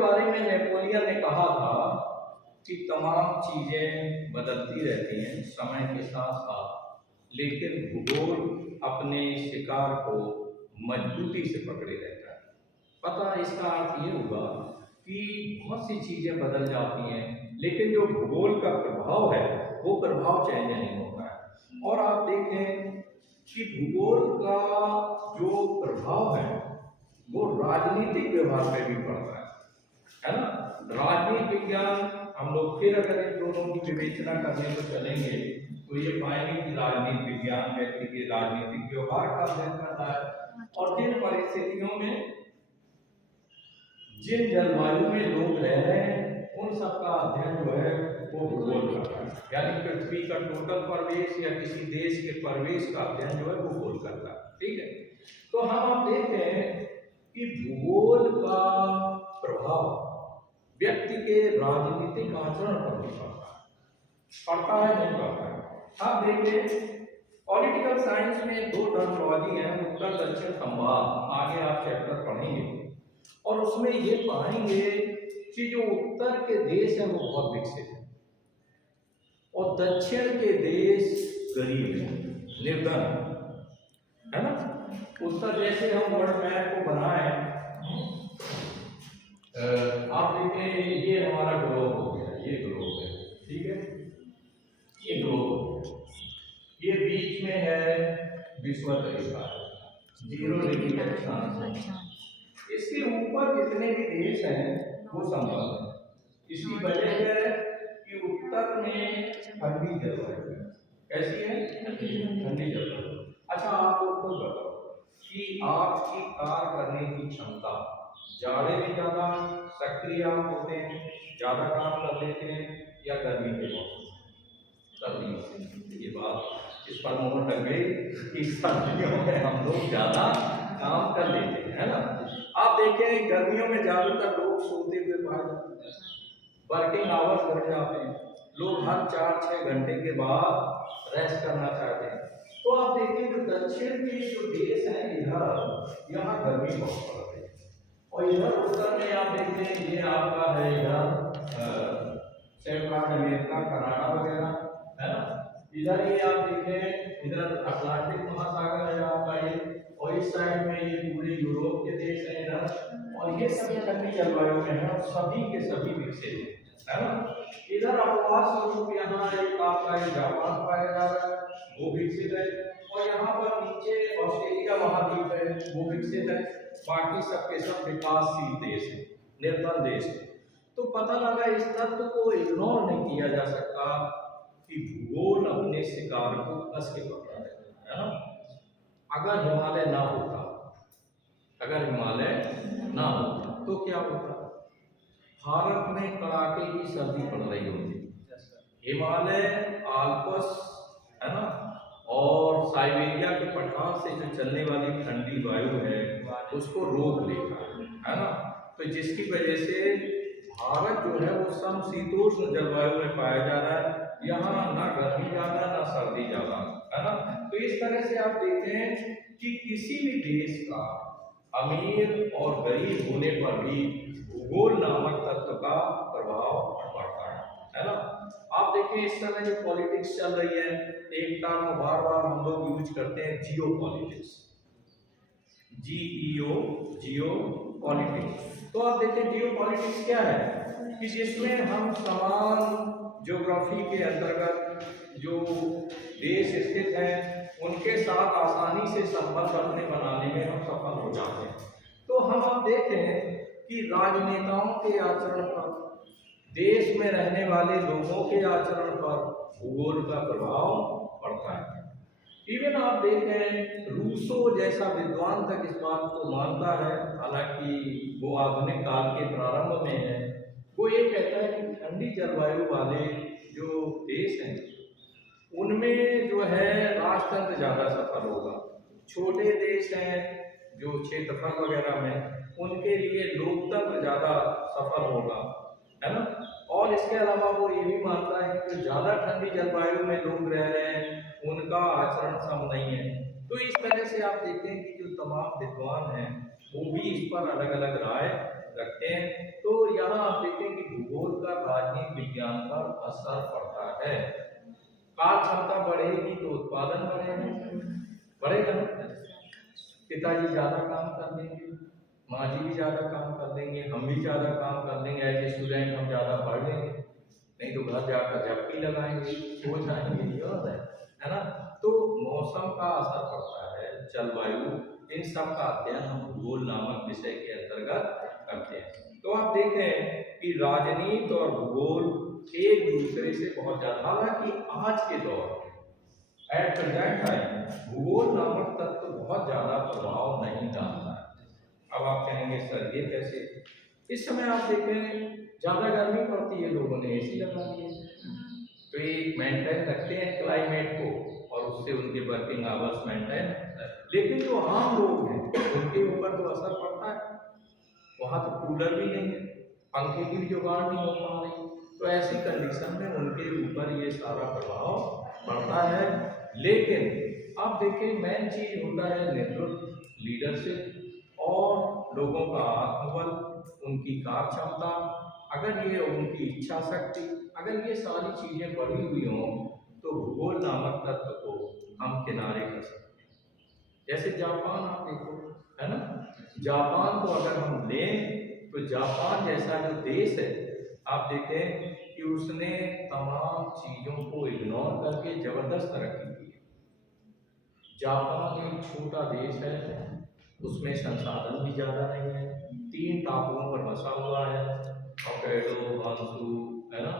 बारे में नेपोलियन ने कहा था कि तमाम चीजें बदलती रहती हैं समय के साथ साथ, लेकिन भूगोल अपने शिकार को मजबूती से पकड़े रहता है। पता इसका अर्थ ये हुआ कि बहुत सी चीजें बदल जाती हैं, लेकिन जो भूगोल का प्रभाव है वो प्रभाव चेंज नहीं होता है। और आप देखें कि भूगोल का जो प्रभाव है वो राजनीतिक व्यवहार पे भी पड़ता है ना। राजनीतिक विज्ञान हम लोग फिर अगर इन दोनों की विवेचना करने को चलेंगे तो ये पाएंगे कि राजनीतिक विज्ञान व्यक्ति के राजनीतिक व्यवहार का अध्ययन करता है, और जिन परिस्थितियों में जिन जलवायु में लोग रह रहे हैं उन सबका अध्ययन जो है वो भूगोल करता है। यानी पृथ्वी का टोटल परिवेश या किसी देश के परिवेश का अध्ययन जो है भूगोल करता है। ठीक है, तो हम आप देखते हैं कि भूगोल का प्रभाव व्यक्ति के राजनीतिक आचरण पर भी पड़ता है नहीं पड़ता है। आप देखिए पॉलिटिकल साइंस में दो टर्मिनोलॉजी है, उत्तर दक्षिण संवाद, आगे आप चैप्टर पढ़ेंगे और उसमें ये पाएंगे कि जो उत्तर के देश हैं वो बहुत विकसित हैं और दक्षिण के देश गरीब हैं, निर्धन है ना। उत्तर जैसे हम वर्ल्ड मैप को बनाए, आप देखें ये हमारा ग्लोब हो गया, ये ग्लोब है, ठीक है, ये ग्लोब, ये बीच में है विश्व रेखा 0 डिग्री अक्षांश, इसके ऊपर जितने भी देश हैं वो समतल है। इसकी वजह है कि उत्तर में ठंडी जलवायु है। कैसी है? ठंडी जलवायु। अच्छा आप लोग खुद बताओ कि आपकी कार्य करने की क्षमता जाड़े में ज्यादा सक्रिय होते हैं, ज्यादा काम कर लेते हैं, या गर्मी के मौसम सर्दियों? ये बात इस पर मोहर लग गई कि सर्दियों में हम लोग ज्यादा काम कर लेते हैं, है ना। आप देखें गर्मियों में ज्यादातर लोग सोते हुए पाए जाते हैं, वर्किंग आवर्स बढ़ जाते हैं, लोग हर 4-6 घंटे के बाद रेस्ट करना चाहते हैं। तो आप देखिए जो दक्षिण के जो देश हैं इधर यहाँ गर्मी बहुत पड़ रही है, और इधर उत्तर में आप देखते हैं ये आपका है इधर सेंट्रल अमेरिका, कनाडा वगैरह, है ना। इधर ये आप देखें इधर अटलांटिक महासागर है आपका ये, और इस साइड में ये पूरे यूरोप के देश हैं इधर, और ये सभी ठंडी जलवायु में है और सभी के सभी विकसित है ना। इधर अपवाद स्वरूप यहाँ एक आपका ये जापान पाया जा रहा है, वो विकसित है, और यहाँ पर नीचे ऑस्ट्रेलिया महाद्वीप है, वो विकसित है, बाकी सबके सब विकासशील देश है, निर्धन देश है। तो पता लगा इस तथ्य को इग्नोर नहीं किया जा सकता कि भूगोल अपने शिकार को कस के पकड़ा है ना। अगर हिमालय ना होता, अगर हिमालय ना होता तो क्या होता? भारत में कड़ाके की सर्दी पड़ रही होती, हिमालय, आल्प्स, है ना, और साइबेरिया के पठार से जो चलने वाली ठंडी वायु है उसको रोक लेगा, है ना। तो जिसकी वजह से भारत जो है वो समशीतोष्ण जलवायु में पाया जा रहा है, यहाँ ना गर्मी ज्यादा ना सर्दी ज्यादा, है ना। तो इस तरह से आप देखें कि किसी भी देश का अमीर और गरीब होने पर भी भूगोल नामक तत्व का प्रभाव पड़ता है ना। आप देखिए इस समय जो पॉलिटिक्स चल रही है, एक टर्म बार बार हम लोग यूज करते हैं, जियो पॉलिटिक्स, GEO, जियो पॉलिटिक्स। तो आप देखिए जियो पॉलिटिक्स क्या है कि जिसमें हम समान ज्योग्राफी के अंतर्गत जो देश स्थित हैं उनके साथ आसानी से संबंध अपने बनाने में हम सफल हो जाते हैं। तो हम अब देखें कि राजनेताओं के आचरण पर, देश में रहने वाले लोगों के आचरण पर भूगोल का प्रभाव पड़ता है। इवन आप देखें रूसो जैसा विद्वान तक इस बात को मानता है, हालांकि वो आधुनिक काल के प्रारंभ में है, वो ये कहता है कि ठंडी जलवायु वाले जो देश हैं उनमें जो है राजतंत्र ज़्यादा सफल होगा, छोटे देश हैं जो क्षेत्रफल वगैरह में उनके लिए लोकतंत्र ज़्यादा सफल होगा, है ना। और इसके अलावा वो ये भी मानता है कि जो ज़्यादा ठंडी जलवायु में लोग रह रहे हैं उनका आचरण सम नहीं है। तो इस तरह से आप देखते हैं कि जो तमाम विद्वान हैं वो भी इस पर अलग अलग राय रखते हैं। तो यहाँ आप देखें कि भूगोल का राजनीतिक विज्ञान पर असर पड़ता है। कार्य क्षमता बढ़ेगी तो उत्पादन बढ़ेगा ना। पिताजी ज्यादा काम कर देंगे, माँ जी भी ज्यादा काम कर देंगे, हम भी ज्यादा काम कर देंगे, एज ए स्टूडेंट हम ज्यादा पढ़ लेंगे, नहीं तो घर जाकर झपकी लगाएंगे, सो जाएंगे, ये होता है ना। तो मौसम का असर पड़ता है, जलवायु, इन सब का अध्ययन हम भूगोल नामक विषय के अंतर्गत करते हैं। तो आप देखें कि राजनीति और भूगोल एक दूसरे से बहुत ज्यादा, हालांकि आज के दौर में एट प्रेजेंट टाइम भूगोल नामक तत्व बहुत ज्यादा प्रभाव नहीं डालता है। अब आप कहेंगे सर ये कैसे? इस समय आप देखें ज्यादा गर्मी पड़ती है, लोगों ने एसी लगा दिए, तो ये मेंटेन रखते हैं क्लाइमेट को और उससे उनके वर्किंग आवर्स मेंटेन। लेकिन जो आम लोग हैं उनके ऊपर तो असर पड़ता है, वहाँ तो कूलर भी नहीं है, पंखे की भी जुगाड़ नहीं हो पा रही, तो ऐसी कंडीशन में उनके ऊपर ये सारा प्रभाव पड़ता है। लेकिन आप देखें मेन चीज होता है नेतृत्व, लीडरशिप और लोगों का आत्मबल, उनकी कार्य क्षमता, अगर ये उनकी इच्छा शक्ति, अगर ये सारी चीजें बढ़ी हुई हों तो भूगोल नामक तत्व को हम किनारे कर सकते हैं। जैसे जापान आप देखो, है ना, जापान को अगर हम लें तो जापान जैसा जो देश है, आप देखें कि उसने तमाम चीजों को इग्नोर करके जबरदस्त तरक्की की है। जापान एक छोटा देश है, उसमें संसाधन भी ज्यादा नहीं है, 3 टापुओं पर बसा हुआ है, होक्काइडो, हॉन्शू, है ना,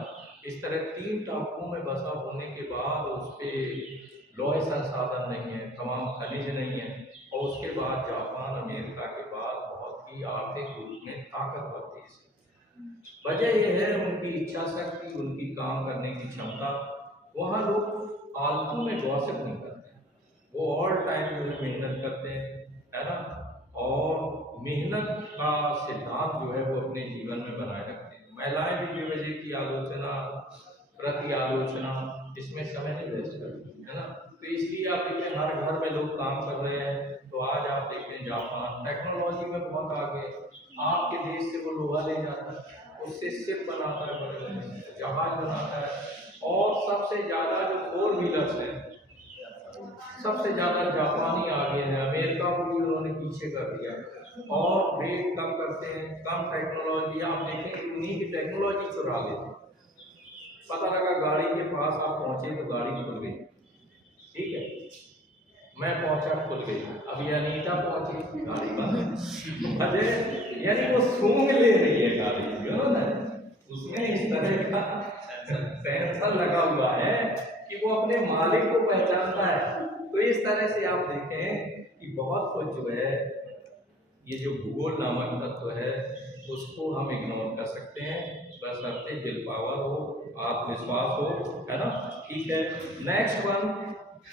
इस तरह 3 टापुओं में बसा होने के बाद उस पर लौह संसाधन नहीं है, तमाम खनिज नहीं है, और उसके बाद जापान अमेरिका के बाद बहुत ही आर्थिक रूप में ताकतवर देश है। वजह यह है उनकी इच्छा शक्ति, उनकी काम करने की क्षमता। वहाँ लोग फालतू में गॉसिप नहीं करते, वो ऑल टाइम जो है मेहनत करते हैं, है ना, और मेहनत का सिद्धांत जो है वो अपने जीवन में बनाए रखते हैं। महिलाएं भी बेवजह की आलोचना, प्रति आलोचना, इसमें समय नहीं वेस्ट करती, है ना। तो इसलिए आप देखें हर घर में लोग काम कर रहे हैं। तो आज आप देखें जापान टेक्नोलॉजी में बहुत आगे, आपके देश से वो लोहा ले जाता है, उससे शिप बनाता है, बड़े बड़े जहाज बनाता है, और सबसे ज्यादा जो 4 व्हीलर्स हैं सबसे ज्यादा जापानी आगे है, अमेरिका को भी उन्होंने पीछे कर दिया, और रेट कम करते हैं, कम टेक्नोलॉजी। आप देखें उन्हीं की टेक्नोलॉजी चुरा लेते हैं, पता लगा गाड़ी के पास आप पहुंचे तो गाड़ी खुल गई, ठीक है, मैं पहुंचा खुल गई, अभी अनीता पहुंची गाड़ी बंद। अरे यानी वो सूंघ ले रही है गाड़ी, जो ना उसमें इस तरह का सेंसर लगा हुआ है कि वो अपने मालिक को पहचानता है। तो इस तरह से आप देखें कि बहुत कुछ जो है ये जो भूगोल नामक तत्व है उसको हम इग्नोर कर सकते हैं, बस अपने विल पावर हो, आत्मविश्वास हो, है ना। ठीक है, नेक्स्ट वन